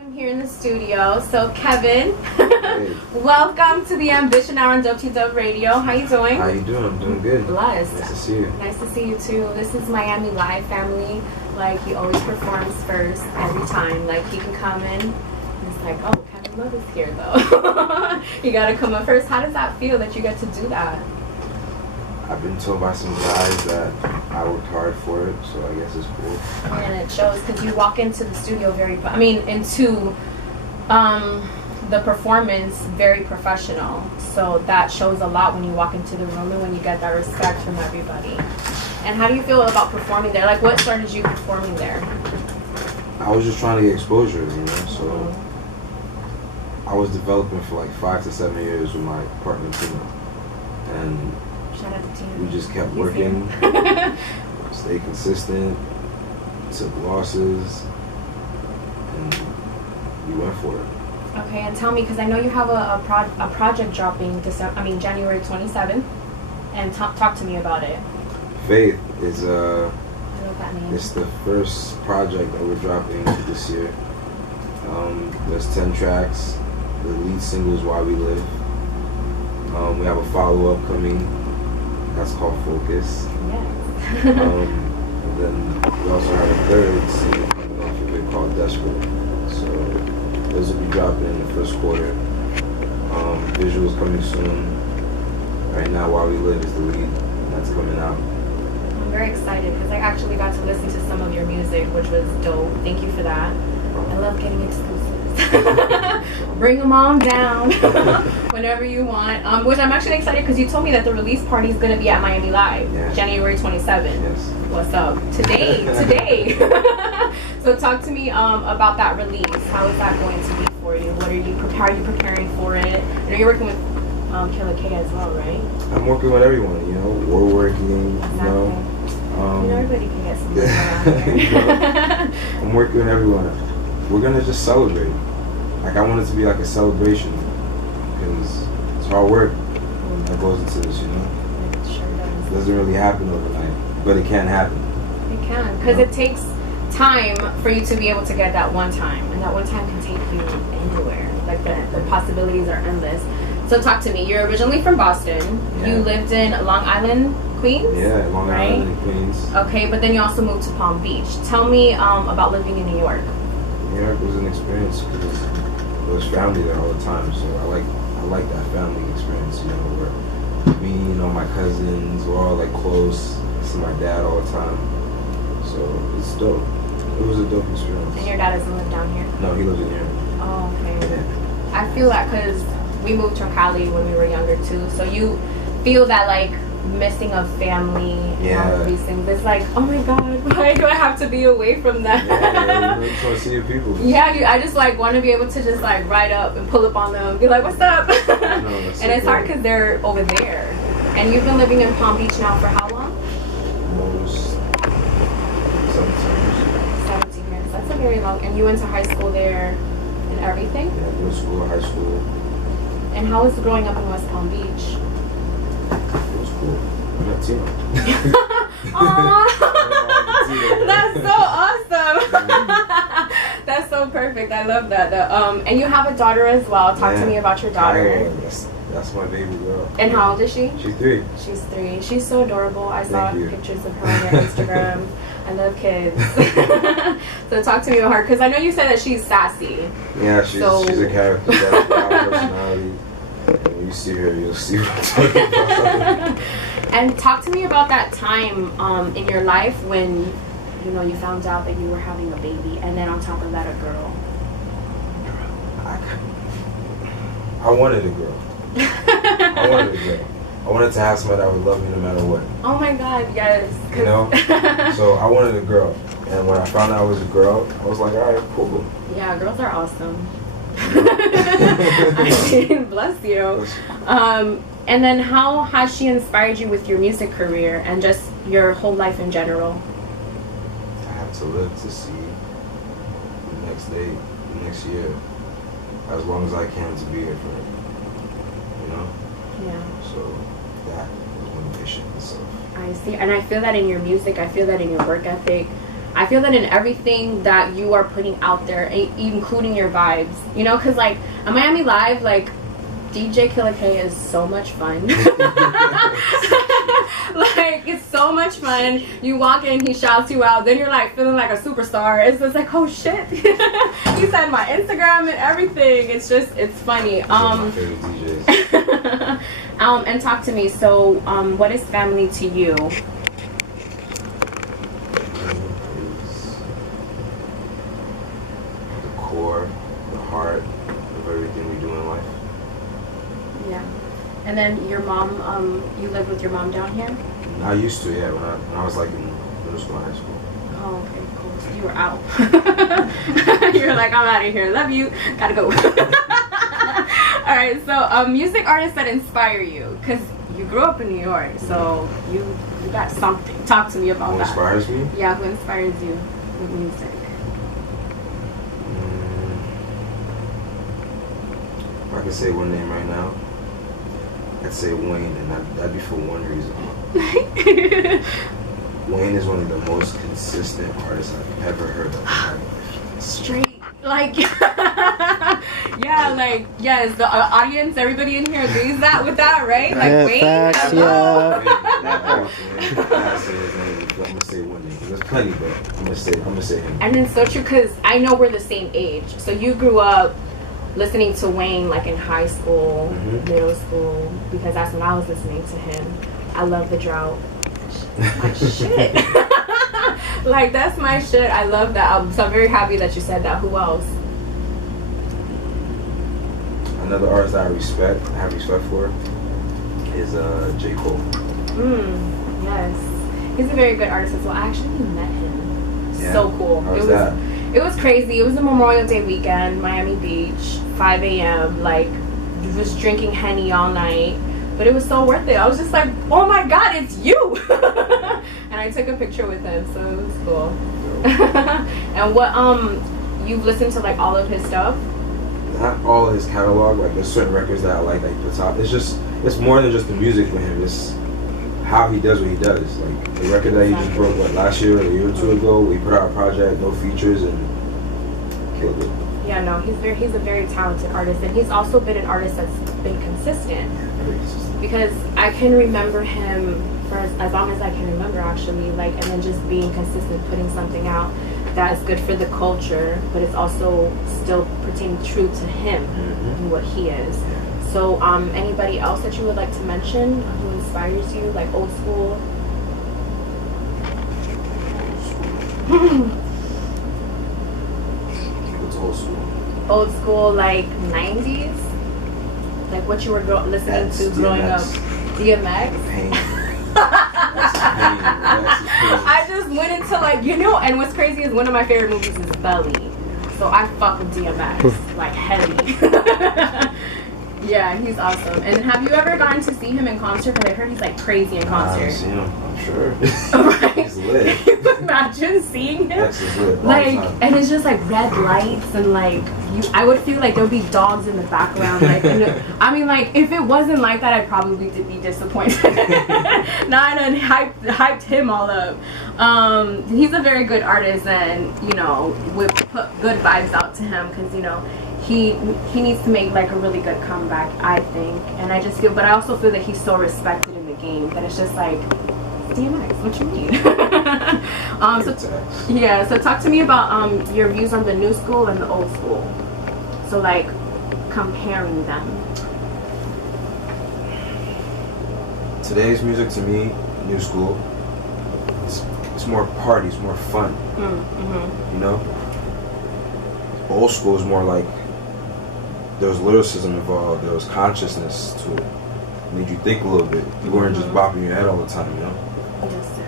I'm here in the studio. So Kevin, Hey. welcome to the Ambition Hour on Dope Dub Radio. How you doing? How you doing? I'm doing good. Blessed. Nice to see you. Nice to see you too. This is Miami Live family. Like, he always performs first every time. Like, he can come in and it's like, oh, Kevin Luv is here though. You gotta come up first. How does that feel that you get to do that? I've been told by some guys that I worked hard for it, so I guess it's cool. And it shows because you walk into the studio into the performance very professional. So that shows a lot when you walk into the room and when you get that respect from everybody. And how do you feel about performing there? Like, what started you performing there? I was just trying to get exposure, you know, so I was developing for like 5 to 7 years with my partner, Tina. And Shout out to Tina. we just kept working, stayed consistent, took losses, and we went for it. Okay, and tell me, because I know you have a project dropping January 27th, and talk to me about it. Faith is I love that name. it's the first project that we're dropping this year. There's 10 tracks. The lead single is Why We Live. We have a follow-up coming. That's called Focus. Yes. And then we also have a third single coming off of it called Desperate. So those will be dropping in the first quarter. Visuals coming soon. Right now, Why We Live is the lead. And that's coming out. I'm very excited because I actually got to listen to some of your music, which was dope. Thank you for that. I love getting exclusives. Bring them on down whenever you want. Which I'm actually excited because you told me that the release party is going to be at Miami Live, January 27th. Yes. What's up? Today. So talk to me about that release. How is that going to be for you? How are you preparing for it? I know you're working with Killer K as well, right? I'm working with everyone, you know. We're working, Exactly. you know. Everybody can get some money around here. I'm working with everyone. We're gonna just celebrate. Like, I want it to be like a celebration because it's hard work that goes into this, you know. It sure does. It doesn't really happen overnight, but it can happen. It can, because it takes time for you to be able to get that one time, and that one time can take you anywhere. Like, the possibilities are endless. So talk to me. You're originally from Boston. Yeah. You lived in Long Island, Queens? Yeah, Long right? Island and Queens. Okay, but then you also moved to Palm Beach. Tell me about living in New York. New York was an experience because there was family there all the time. So I like that family experience, you know, where me, you know, my cousins, we're all like close. I see my dad all the time. So it's dope. It was a dope experience. And your dad doesn't live down here? No, he lives in here. Oh, okay. Yeah. I feel that because we moved to Cali when we were younger too. So you feel that like missing of family and all of these things. It's like, oh my God, why do I have to be away from that? Yeah, you just want to see your people. Yeah, I just like want to be able to just like ride up and pull up on them, be like, what's up? And it's hard because they're over there. And you've been living in Palm Beach now for how long? Almost 17 years. 17 years. That's a very long. And you went to high school there and everything? Yeah, middle school, high school. And how was growing up in West Palm Beach? It was cool. I met Tina. Aww, that's so awesome. That's so perfect. I love that. And you have a daughter as well. Talk to me about your daughter. That's my baby girl. And how old is she? She's 3. She's 3. She's so adorable. I saw pictures of her on your Instagram. I love kids. So talk to me about her, because I know you said that she's sassy. Yeah, she's a character. She's got a loud personality. When you see her, you'll see what I'm talking about. And talk to me about that time in your life when, you know, you found out that you were having a baby, and then on top of that, a girl. I wanted a girl. I wanted a girl. I wanted to have somebody that would love me no matter what. Oh my God, yes. You know? So I wanted a girl. And when I found out I was a girl, I was like, all right, cool. Yeah, girls are awesome. I mean, bless you. And then how has she inspired you with your music career and just your whole life in general? I have to live to see the next day, the next year, as long as I can to be here for her. You know? Yeah. So that is motivation itself. I see. And I feel that in your music. I feel that in your work ethic. I feel that in everything that you are putting out there, including your vibes, you know, because like at Miami Live, like DJ Killer K is so much fun. Like, it's so much fun. You walk in, he shouts you out, then you're like feeling like a superstar. It's just like, oh shit. He said my Instagram and everything. It's just, it's funny. My favorite DJs. And talk to me. So, what is family to you? The core, the heart of everything we do in life. Yeah. And then your mom, you lived with your mom down here? I used to, yeah, when I was like in middle school, high school. Oh, okay, cool. So you were out. You're like, I'm out of here. Love you. Gotta go. Alright, so music artists that inspire you. Because you grew up in New York, so you got something. Talk to me about Who that. Who inspires me? Yeah, who inspires you with music? If I could say one name right now, I'd say Wayne, and that'd be for one reason. Wayne is one of the most consistent artists I've ever heard of in my life. Straight, like, yeah, like, yes, the audience, everybody in here agrees with that, right? Like, Yeah, Wayne, facts, hello. I'm gonna say one name. There's plenty, but I'm gonna say him. And it's so true, because I know we're the same age. So you grew up listening to Wayne like in high school, middle school, because that's when I was listening to him. I love The Drought. My shit. Like, that's my shit. I love that album. So I'm very happy that you said that. Who else? Another artist that I have respect for is J. Cole. Yes. He's a very good artist as well. I actually met him. Yeah. So cool. How was that? It was crazy. It was a Memorial Day weekend, Miami Beach, 5 a.m. Like, just drinking Henny all night. But it was so worth it. I was just like, oh my God, it's you! And I took a picture with him, so it was cool. And what, you've listened to like all of his stuff? Not all of his catalog. Like, there's certain records that I like that he puts out. It's more than just the music for him. It's how he does what he does. Like, the record that he just broke, last year or a year or two ago, we put out a project, no features, and killed it. Yeah, no, he's a very talented artist, and he's also been an artist that's been consistent. Very consistent. Because I can remember him for as long as I can remember, actually, like, and then just being consistent, putting something out that is good for the culture, but it's also still pertaining true to him and what he is. So, anybody else that you would like to mention who inspires you, like old school? What's old school? Old school, like 90s? Like what you were listening to growing up? DMX? Pain. That's pain. I just went into like, you know, and what's crazy is one of my favorite movies is Belly. So I fuck with DMX, like heavy. Yeah, he's awesome. And have you ever gotten to see him in concert? Because I heard he's like crazy in concert. I've seen him, I'm sure. Right? He's lit. Can you imagine seeing him? Yes, he's lit. Like, and it's just like red lights and like I would feel like there would be dogs in the background. Like, you know, I mean, like if it wasn't like that, I'd probably be disappointed. Now I done hyped him all up. He's a very good artist, and you know, would put good vibes out to him because you know. He needs to make like a really good comeback, I think, and I just feel, but I also feel that he's so respected in the game that it's just like, DMX, what you mean? So talk to me about your views on the new school and the old school. So like comparing them. Today's music to me, new school, it's more parties, more fun. You know, old school is more like. There was lyricism involved, there was consciousness to it. It made you think a little bit. You weren't just bopping your head all the time, you know?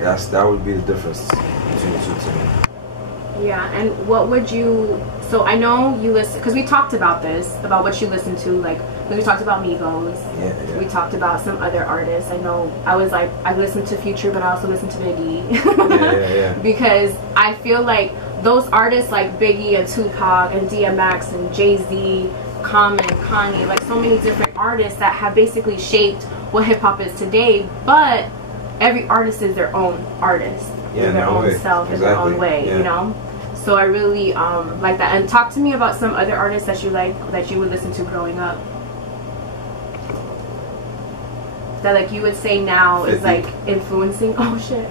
Yes, sir. That would be the difference between the two to me. Yeah, and what would you, so I know you listen, because we talked about this, about what you listen to, like, we talked about Migos, Yeah. We talked about some other artists. I know, I was like, I listened to Future, but I also listened to Biggie. Yeah. Because I feel like those artists like Biggie and Tupac and DMX and Jay-Z, Common, Kanye, like so many different artists that have basically shaped what hip-hop is today, but every artist is their own artist. in their own self, in their own way, you know. So I really like that. And talk to me about some other artists that you like, that you would listen to growing up. That like you would say now 50. Is like influencing. Oh shit.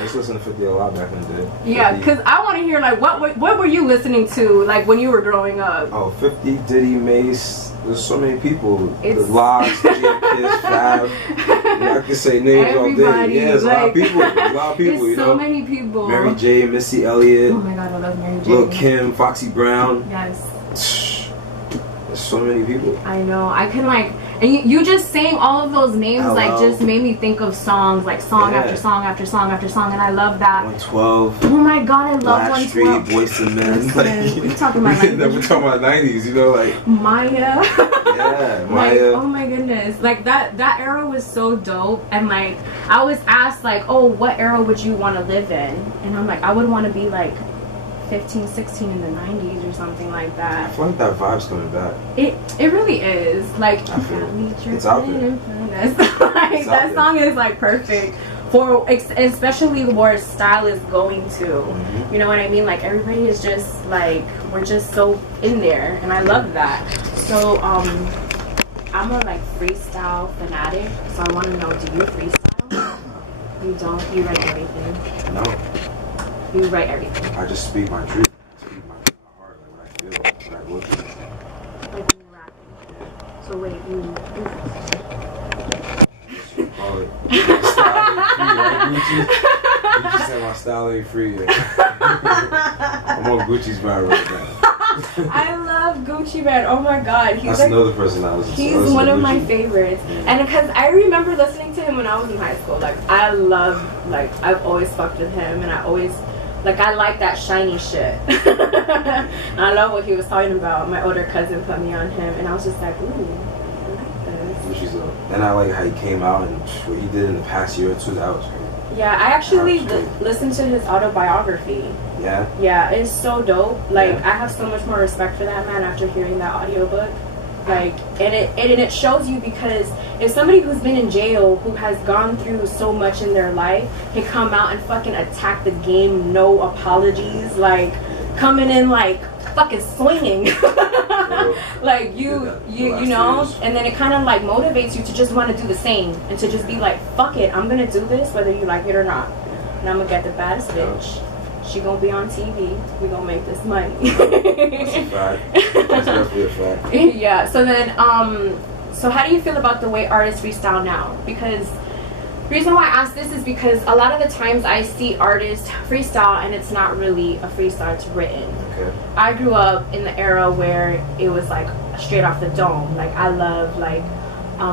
I used to listen to 50 a lot back in the day. Yeah, because I want to hear like what were you listening to like when you were growing up? Oh, 50, Diddy, Mace. There's so many people. The Locks, Jadakiss, Fab. I can say names all day. Yeah, there's like, a lot of people. There's a lot of people. There's you know? So many people. Mary J, Missy Elliott. Oh my God, I love Mary J. Lil Kim, Foxy Brown. Yes. There's so many people. I know. I can like. And you just saying all of those names like just made me think of songs, like song after song after song after song, and I love that. 112. Oh my God, I love 112. Blackstreet, Boyz II Men. Like, we're talking about we're talking about 90s, you know, like Maya. Yeah, Maya. Like, oh my goodness, like that era was so dope. And like I was asked like, oh, what era would you want to live in? And I'm like, I would want to be like 15, 16 in the 90s or something like that. I feel like that vibe's coming back. It really is. Like, it's out there. Like, that song is like perfect for especially where style is going to. Mm-hmm. You know what I mean? Like everybody is just like, we're just so in there, and I love that. So I'm a like freestyle fanatic. So I want to know, do you freestyle? You don't? You write everything? No. You write everything. I just speak my truth. I speak my heart, like what I feel, what I go through. Like when you're rapping. Yeah. So wait, you call it style ain't free, right, Gucci? You just said my style ain't free yet. I'm on Gucci's vibe right now. I love Gucci Man. Oh my God, he's that's like, another person I listen to. He's one of my favorites, and because I remember listening to him when I was in high school. Like I love, like I've always fucked with him, and I always, like I like that shiny shit. And I love what he was talking about. My older cousin put me on him, and I was just like, ooh, I like this. Gucci's up. And I like how he came out and what he did in the past year or two. That was great. Yeah, I actually listened to his autobiography. Yeah? Yeah, it's so dope. Like, I have so much more respect for that man after hearing that audiobook. Like, and it shows you, because if somebody who's been in jail, who has gone through so much in their life, can come out and fucking attack the game, no apologies, like, coming in like fucking swinging. Like you know, and then it kind of like motivates you to just want to do the same, and to just be like, fuck it, I'm gonna do this whether you like it or not, and I'm gonna get the baddest bitch. She gonna be on TV. We gonna make this money. That's a fact. That's definitely a fact. Yeah. So then, so how do you feel about the way artists freestyle now? Because the reason why I ask this is because a lot of the times I see artists freestyle and it's not really a freestyle, it's written. Okay. I grew up in the era where it was like straight off the dome. Like I love like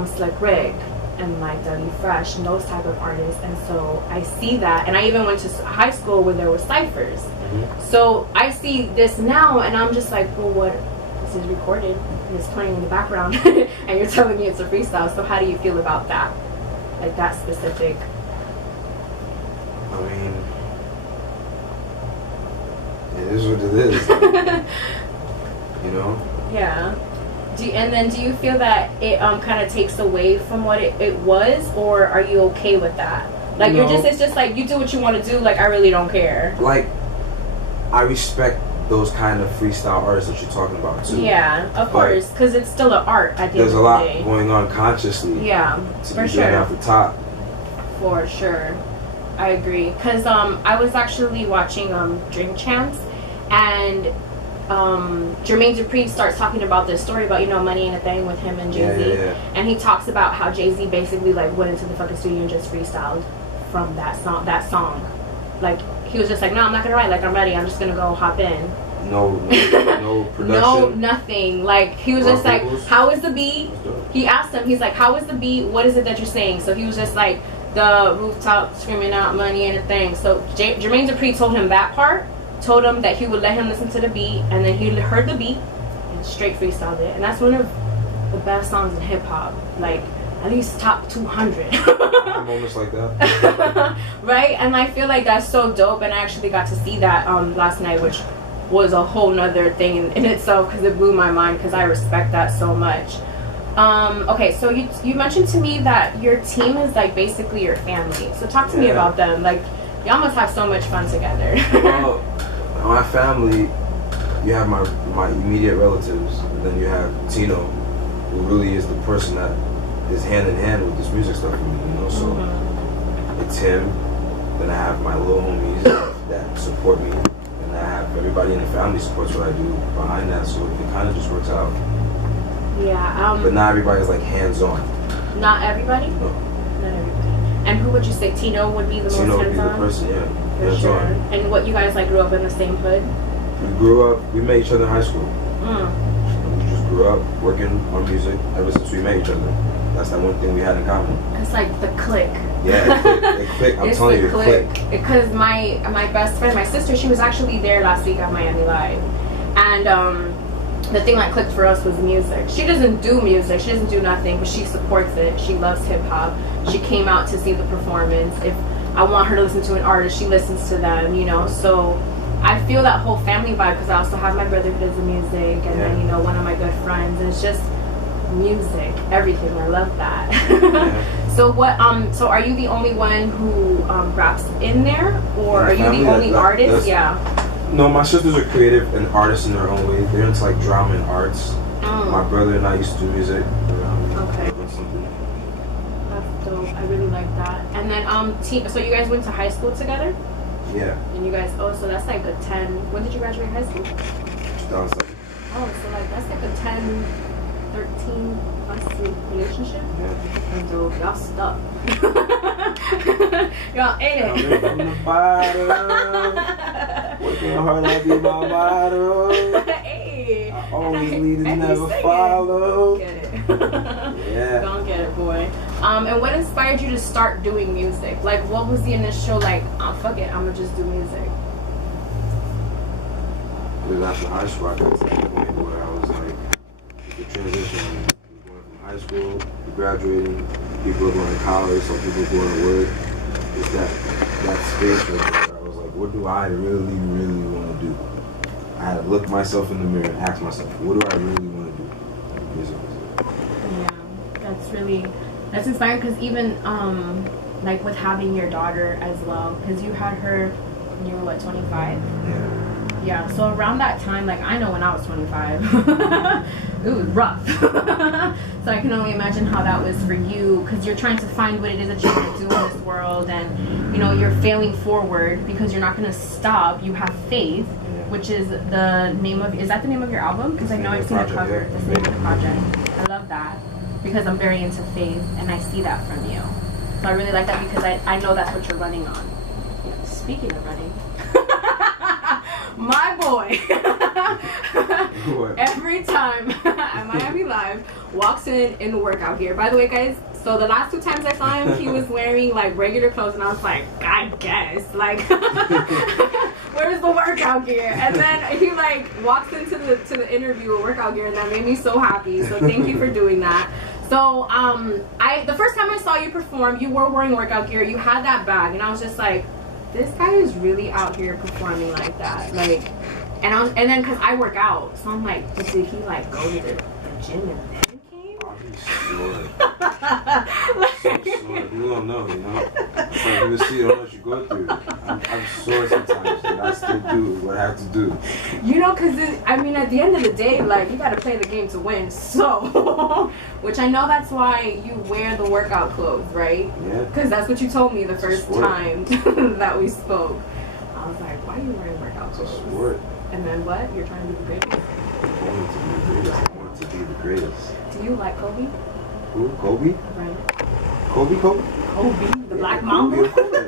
Slick Rick and like Dougie Fresh and those type of artists, and so I see that, and I even went to high school where there were ciphers. So I see this now and I'm just like, well, what, this is recorded and it's playing in the background and you're telling me it's a freestyle. So how do you feel about that? Like that specific? I mean, it is what it is. You know? Yeah. And then do you feel that it kind of takes away from what it was, or are you okay with that? Like no. it's just like you do what you want to do, like I really don't care. Like, I respect those kind of freestyle artists that you're talking about too. Yeah, of course, because it's still an art at the end of the day. There's a lot going on consciously. Yeah, for sure. Off the top. For sure, I agree. Because I was actually watching Drink Champs, and Jermaine Dupri starts talking about this story about, you know, Money Ain't a Thing with him and Jay-Z. Yeah. And he talks about how Jay-Z basically like went into the fucking studio and just freestyled from that song. Like he was just like, no, I'm not gonna write, like I'm ready, I'm just gonna go hop in. No production. No, nothing. Like he was just like, vocals. how is the beat? He asked him, he's like, how is the beat? What is it that you're saying? So he was just like, the rooftop screaming out money ain't a thing. So Jermaine Dupri told him that part, told him that he would let him listen to the beat, and then he heard the beat and straight freestyled it. And that's one of the best songs in hip hop. Like at least top 200. Moments like that. Right? And I feel like that's so dope, and I actually got to see that last night, which was a whole nother thing in itself, because it blew my mind, because I respect that so much. Okay, so you mentioned to me that your team is like basically your family. So talk to me about them. Like, y'all must have so much fun together. Well, my family, you have my immediate relatives, and then you have Tino, who really is the person that is hand in hand with this music stuff for me, you know. So it's him. Then I have my little homies that support me, and I have everybody in the family supports what I do behind that. So it kind of just works out. Yeah. But not everybody's like hands-on. Not everybody? No. Not everybody. And who would you say? Tino would be the most hands-on? Tino would be the person, yeah. For sure. And what, you guys like grew up in the same hood? We met each other in high school. We just grew up working on music ever since we met each other. That's that one thing we had in common. It's like the click. Yeah, it click. I'm telling you, it click. Because my best friend, my sister, she was actually there last week at Miami Live. And the thing that clicked for us was music. She doesn't do music, she doesn't do nothing, but she supports it. She loves hip hop. She came out to see the performance. If I want her to listen to an artist, she listens to them, you know. So I feel that whole family vibe, because I also have my brother who does the music, and then, you know, one of my good friends. And it's just music, everything. I love that. So what? So are you the only one who raps in there, or are you the only artist? No, my sisters are creative and artists in their own way. They're into like drama and arts. My brother and I used to do music. Okay. That's dope. I really like that. And then so you guys went to high school together? Yeah. And you guys, so that's like a 10. When did you graduate high school? 2007. Oh, so like that's like a 10, 13 plus relationship? Yeah. That's dope. Y'all stuck. Y'all ate it. From the bottom. Working hard, I be my motto. Hey. I always lead and never follow. Get it. Yeah. Don't get it, boy. And what inspired you to start doing music? Like, what was the initial, like, oh, fuck it, I'm gonna just do music? It was after high school, I got to the point where I was like, the transition. We were going from high school, we graduating, people are going to college, some people are going to work. It's that space right there. I was like, what do I really, really want to do? I had to look myself in the mirror and ask myself, what do I really want to do? Music. Yeah, that's inspiring, because even like with having your daughter as well, because you had her when you were what, 25? Yeah, so around that time, like, I know when I was 25, it was rough. So I can only imagine how that was for you, because you're trying to find what it is that you want to do in this world, and, you know, you're failing forward because you're not going to stop. You have faith, which is the name of, is that the name of your album? Because I know I've seen the cover, the name of the project. I love that, because I'm very into faith, and I see that from you. So I really like that, because I know that's what you're running on. Speaking of running, my boy, every time at Miami Live, walks in workout gear. By the way, guys, so the last 2 times I saw him, he was wearing like regular clothes, and I was like, I guess, like, where's the workout gear? And then he like walks into the interview with workout gear, and that made me so happy. So thank you for doing that. So the first time I saw you perform, you were wearing workout gear, you had that bag, and I was just like, this guy is really out here performing like that, like, and then because I work out, so I'm like, did he like go to the gym and then came? Sure. You don't know, you know. It's like you see, don't let you go through. I'm sore sometimes, and I still do what I have to do. You know, because I mean, at the end of the day, like, you got to play the game to win. So, which I know that's why you wear the workout clothes, right? Yeah. Because that's what you told me the first time that we spoke. I was like, why are you wearing workout clothes? It's a sport. And then what? You're trying to be the greatest. I want to be the greatest. Do you like Kobe? Who? Kobe? Right. Kobe? The Black Mamba? Kobe,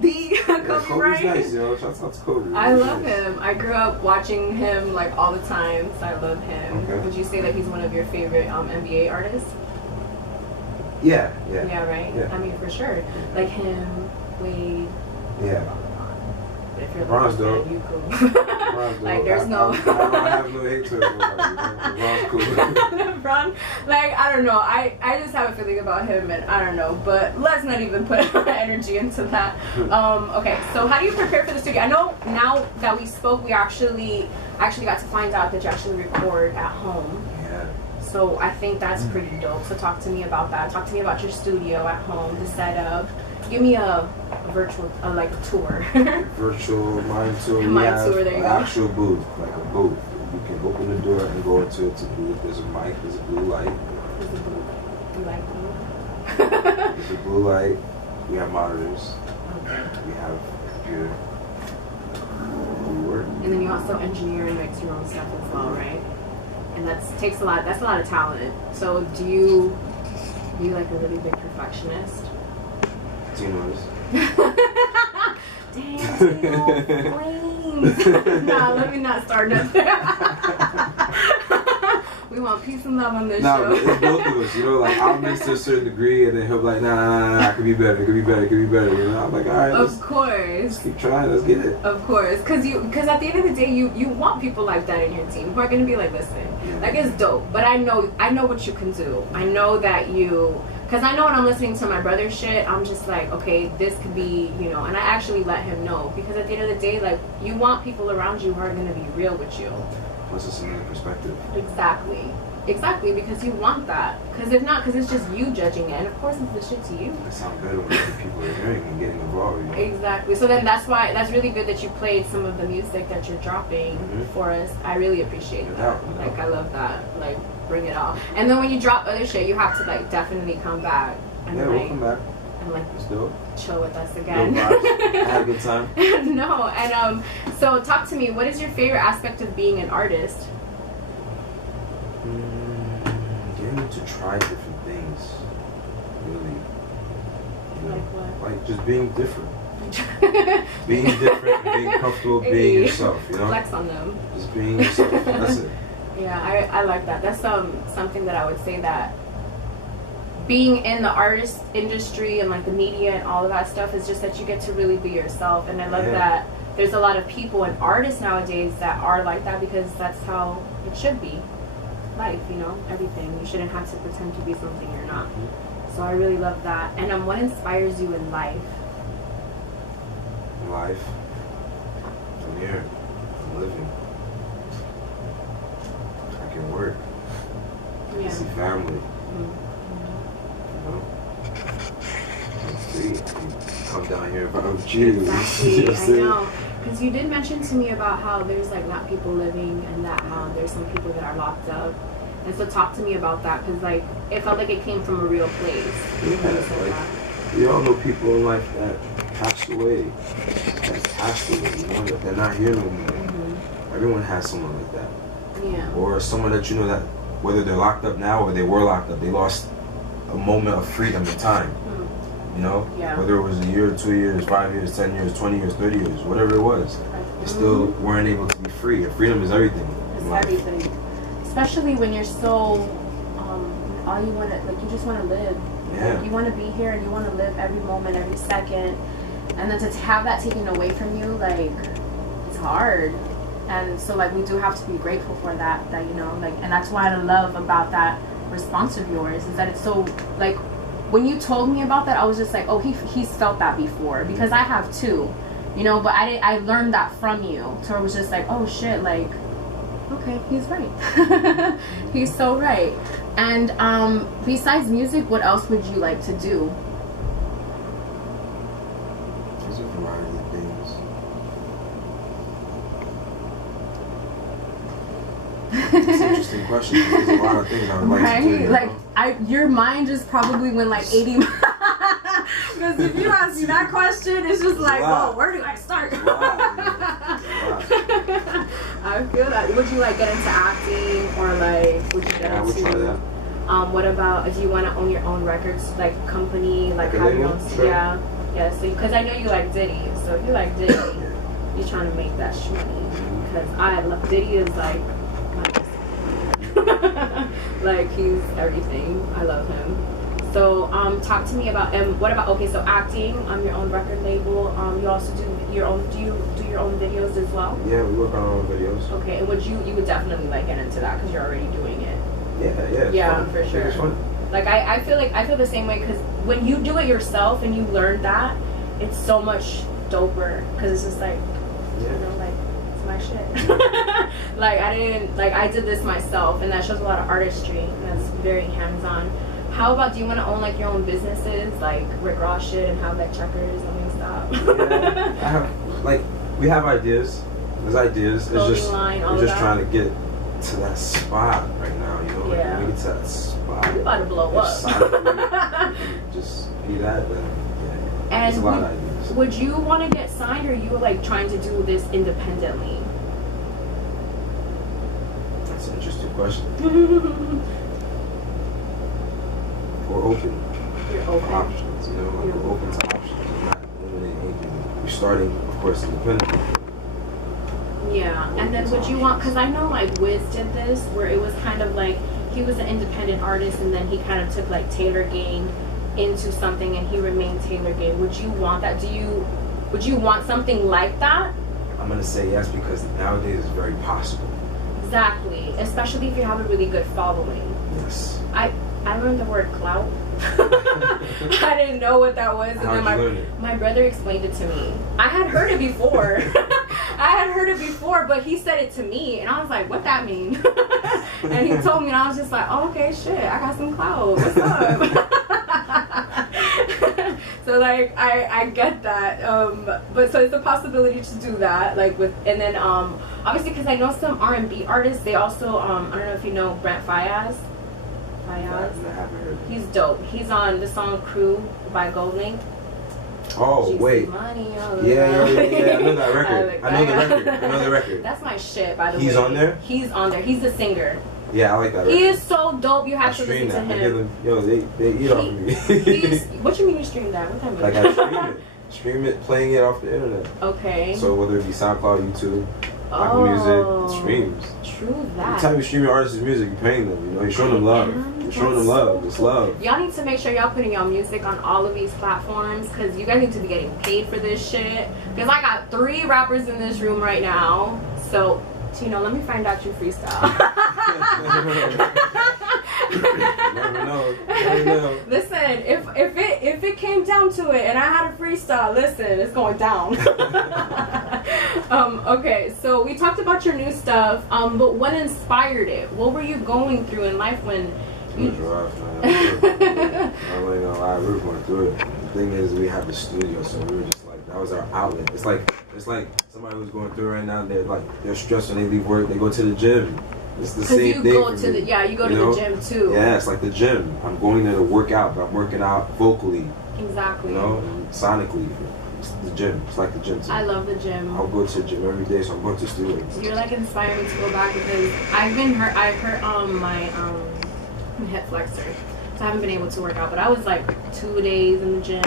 The Kobe, Kobe's right? nice, yo. Shout out to Kobe. I love him. I grew up watching him like all the time, so I love him. Okay. Would you say that he's one of your favorite NBA artists? Yeah. Yeah, right? Yeah. I mean, for sure. Like him, Wade. Yeah. If you're Bron's the dope. you cool. Like, there's no. I don't have no hate to it. Bron's cool. Bron, like, I don't know. I just have a feeling about him, and I don't know. But let's not even put energy into that. Okay, so how do you prepare for the studio? I know now that we spoke, we actually got to find out that you actually record at home. Yeah. So I think that's pretty dope. So talk to me about that. Talk to me about your studio at home, the setup. Give me a virtual, like a tour. Virtual mind tour. Mind tour, there you go. Actual booth, like a booth. You can open the door and go into it. Booth. There's a mic. There's a blue light. There's a blue light. There's a blue light. We have monitors. Okay. We have a computer. We work. And then you also engineer and mix your own stuff as well, right? And that's a lot of talent. So do you like a really big perfectionist? Tino's. Damn, Tino, flames. Nah, let me not start nothing. We want peace and love on this show. But it's both of us, you know, like I'll mix to a certain degree and then he'll be like, nah, it could be better, you know? I'm like, all right, of course. Let's keep trying, let's get it. Of course, because at the end of the day, you want people like that in your team who are gonna be like, listen, like it's dope, but I know what you can do. I know that because I know when I'm listening to my brother's shit, I'm just like, okay, this could be, you know, and I actually let him know, because at the end of the day, like, you want people around you who are gonna be real with you. Plus it's another perspective. Exactly, because you want that. Because if not, because it's just you judging it, and of course it's the shit to you. It sounds better when other people are hearing and getting involved. You know? Exactly. So then that's really good that you played some of the music that you're dropping for us. I really appreciate that. Like, I love that. Like, bring it all. And then when you drop other shit, you have to like definitely come back. And yeah, we'll come back. And like, let's do it. Chill with us again. I had a good time. No, and so talk to me. What is your favorite aspect of being an artist? Getting to try different things, really. You know, like what? Like just being different. Being different, being comfortable, being yourself. You know. Flex on them. Just being yourself. That's it. Yeah, I like that. That's something that I would say that being in the artist industry and like the media and all of that stuff is just that you get to really be yourself. And I love that there's a lot of people and artists nowadays that are like that, because that's how it should be. Life, you know, everything. You shouldn't have to pretend to be something you're not. So I really love that. And what inspires you in life? Life. I'm here. I'm living. I can work. I can see family. You know? I'm free. I can come down here if I would choose. Exactly. I know. Because you did mention to me about how there's like not people living, and that there's some people that are locked up. And so talk to me about that, because like it felt like it came from a real place. Yeah, like we all know people in life that passed away. You know, that they're not here no more. Everyone has someone like that. Yeah. Or someone that you know that whether they're locked up now or they were locked up, they lost a moment of freedom and time. You know? Yeah. Whether it was a year, 2 years, 5 years, 10 years, 20 years, 30 years, whatever it was. They still weren't able to be free. And freedom is everything. It's everything. Especially when you're so, all you want to, like, you just want to live. Yeah. Like, you want to be here and you want to live every moment, every second. And then to have that taken away from you, like, it's hard. And so, like, we do have to be grateful for that, you know, like, and that's why I love about that response of yours, is that it's so, like, when you told me about that, I was just like, oh, he's felt that before, because I have too, you know, but I learned that from you. So I was just like, oh shit, like, okay, he's right. He's so right. And besides music, what else would you like to do? There's a variety of things. It's an interesting question. There's a lot of things I would like to do. Like, your mind just probably went like 80 miles. Because if you ask me that question, it's just like, oh, where do I start? I feel that. Would you like get into acting, or like would you get into? I would try that. What about, do you want to own your own records, like company, like have your own? Sure. Yeah. So because I know you like Diddy, so if you like Diddy, you're trying to make that money. Because I love Diddy is like. Like, he's everything. I love him. So talk to me about what about, okay, so acting on your own record label, you also do your own, do you do your own videos as well? Yeah, we work on our own videos. Okay, and you would definitely like get into that because you're already doing it. Yeah, for sure. It's fun. Like I feel the same way, because when you do it yourself and you learn that, it's so much doper, because it's just like, you know, like, it's my shit. Like I did this myself, and that shows a lot of artistry, and that's very hands-on. How about, do you want to own like your own businesses, like Rick Ross shit and have like checkers and stop? Yeah, I have, like, we have ideas. There's ideas. Clothing It's just line, all we're just that. trying to get to that spot right now. You know, like, Yeah. when we get to that spot, You about to blow up. Just be that. Then yeah, And there's a lot of ideas. would you want to get signed, or are you like trying to do this independently? That's an interesting question. We're open. You're For open. options, you know, like we're open to options. We're not eliminating anything. We're starting, of course, independently. Yeah, and then would you want, because I know like Wiz did this, where it was kind of like, he was an independent artist, and then he kind of took like Taylor Gang into something, and he remained Taylor Gang. Would you want that? Would you want something like that? I'm gonna say yes, because nowadays it's very possible. Exactly, especially if you have a really good following. Yes. I learned the word clout. I didn't know what that was, and How'd then you learn it? my brother explained it to me. I had heard it before. But he said it to me, and I was like, what that mean? And he told me, and I was just like, oh, okay, shit, I got some clout. What's up? So like I get that, but so it's a possibility to do that, like with, and then obviously, because I know some R&B artists, they also I don't know if you know Brent Fayaz. I haven't heard. He's dope. He's on the song "Crew" by Goldlink. Oh, She wait. see money all Yeah, around. I know that record. I know the record. That's my shit, by the way. He's on there? He's on there. He's the singer. Yeah, I like that record. He is so dope. You have to stream listen that. to him. Yo, they eat off of me. What you mean you stream that? What time Like, is it? I stream it. Stream it, playing it off the internet. Okay. So whether it be SoundCloud, YouTube, Apple Music, it streams. True that. Every time you stream your artist's music, you're paying them. You know, you're showing them love. You're showing them love. It's love. Y'all need to make sure y'all putting y'all music on all of these platforms, because you guys need to be getting paid for this shit. Because I got 3 rappers in this room right now. So, Tino, let me find out your freestyle. Never know. Listen, if it came down to it and I had a freestyle, listen, it's going down. Okay, so we talked about your new stuff, but what inspired it? What were you going through in life when It was rough, man. I'm not gonna lie, we were going through it. The thing is, we have the studio, so we were just like, that was our outlet. It's like somebody who's going through right now. They're stressed when they leave work. They go to the gym. It's the same thing. You go to the gym too. Yeah, it's like the gym. I'm going there to work out, but I'm working out vocally. Exactly. You know, and sonically. It's the gym. It's like the gym too. I love the gym. I'll go to the gym every day, so I'm going to the studio. You're like inspiring me to go back, because I've hurt my hip flexor, so I haven't been able to work out. But I was like 2 days in the gym.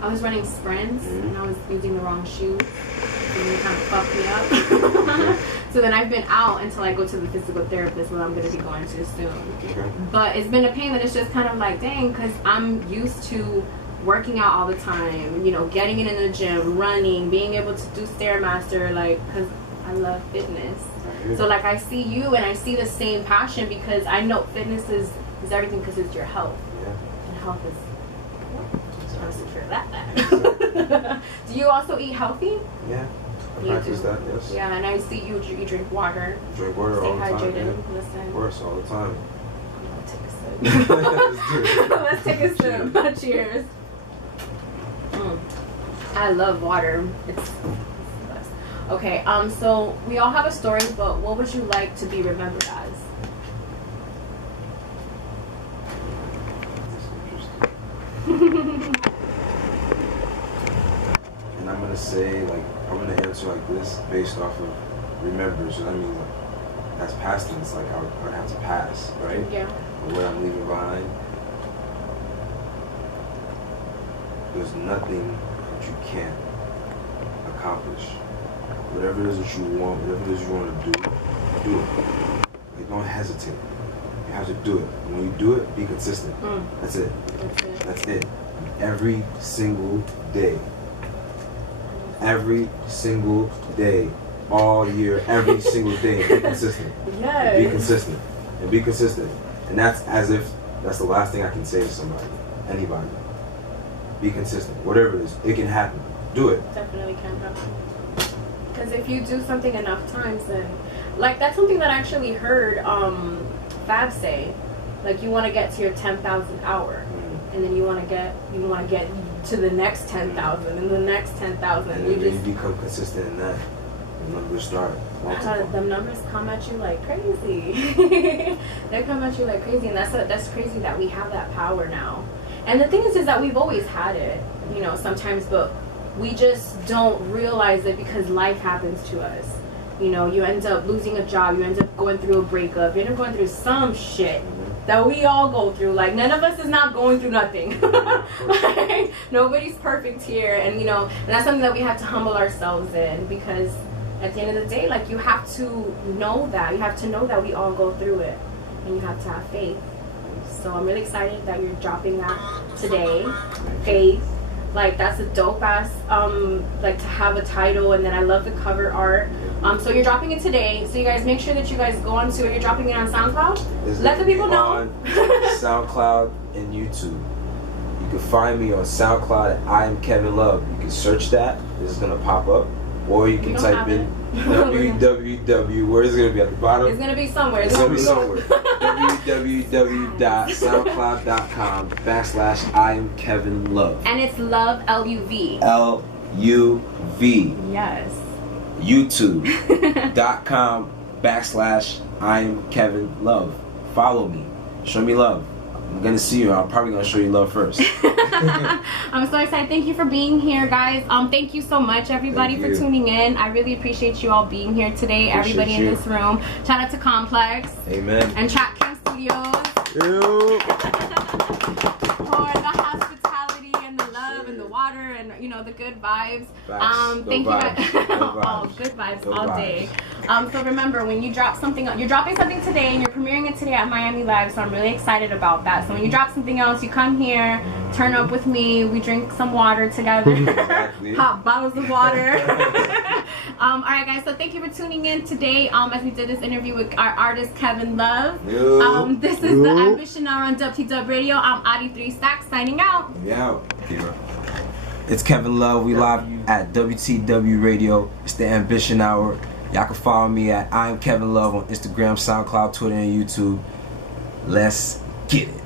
I was running sprints, and I was using the wrong shoes, and it kind of fucked me up. So then I've been out until I go to the physical therapist, where I'm going to be going to soon. Okay. But it's been a pain that it's just kind of like, dang, because I'm used to working out all the time, you know, getting it in the gym, running, being able to do Stairmaster, like, because I love fitness. So like I see you and I see the same passion, because I know fitness is everything, because it's your health. Yeah. And health is I secure that. Do you also eat healthy? Yeah. I You practice do. that, yes. Yeah, and I see you drink water. Drink water Stay all the time. hydrated. Yeah. Listen. Of course, all the time. I'm gonna take a sip. Let's take a sip. Cheers. I love water. It's the best. Okay, so we all have a story, but what would you like to be remembered as? And I'm gonna say, like, I'm gonna answer like this based off of remember. So that means like, that's past tense. Like I would have to pass, right? Yeah. But what I'm leaving behind, there's nothing that you can't accomplish. Whatever it is that you want, whatever it is you want to do it. Like, don't hesitate. You have to do it. And when you do it, be consistent. That's it. That's it. Every single day. Every single day. All year, every single day. Be consistent. Yes. Be consistent. And be consistent. And that's as if that's the last thing I can say to somebody. Anybody. Be consistent. Whatever it is. It can happen. Do it. Definitely can happen. Because if you do something enough times, then like that's something that I actually heard Fab say. Like you want to get to your 10,000th hour, and then you want to get to the next 10,000 and the next 10,000. And then you become consistent in that. The numbers start. The numbers come at you like crazy. They come at you like crazy, and that's crazy that we have that power now. And the thing is that we've always had it, you know, sometimes, but we just don't realize it because life happens to us. You know, you end up losing a job, you end up going through a breakup, you end up going through some shit that we all go through. Like, none of us is not going through nothing. Like, nobody's perfect here, and you know, and that's something that we have to humble ourselves in, because at the end of the day, like, you have to know that. You have to know that we all go through it, and you have to have faith. So I'm really excited that you're dropping that today. Faith. Like, that's a dope ass, like, to have a title, and then I love the cover art. So you're dropping it today, so you guys make sure that you guys go on to it. You're dropping it on SoundCloud? Let the people know. On SoundCloud and YouTube. You can find me on SoundCloud at I am Kevin Luv. You can search that. This is going to pop up. Or you can type in www. Where is it going to be? At the bottom? It's going to be somewhere. It's going to be somewhere. www.soundcloud.com/I am Kevin Luv. And it's Love, L-U-V. L-U-V. Yes. YouTube.com/I am Kevin Luv. Follow me. Show me love. I'm gonna see you. I'm probably gonna show you love first. I'm so excited. Thank you for being here, guys. Thank you so much, everybody, for tuning in. I really appreciate you all being here today. Everybody in this room. Shout out to Complex. Amen. And Track King Studios. For the hospitality and the love and the water and, you know, the good vibes. Thank you guys. Oh, good vibes all day. So remember, when you drop something, you're dropping something today and you're premiering it today at Miami Live, so I'm really excited about that. So when you drop something else, you come here, turn up with me, we drink some water together. Exactly. Pop bottles of water. Alright guys, so thank you for tuning in today as we did this interview with our artist Kevin Luv. This is the Ambition Hour on WTW Radio. I'm AuDii 3 Stacks signing out. Yeah. It's Kevin Luv. We live at WTW Radio. It's the Ambition Hour. Y'all can follow me at I'm Kevin Luv on Instagram, SoundCloud, Twitter, and YouTube. Let's get it.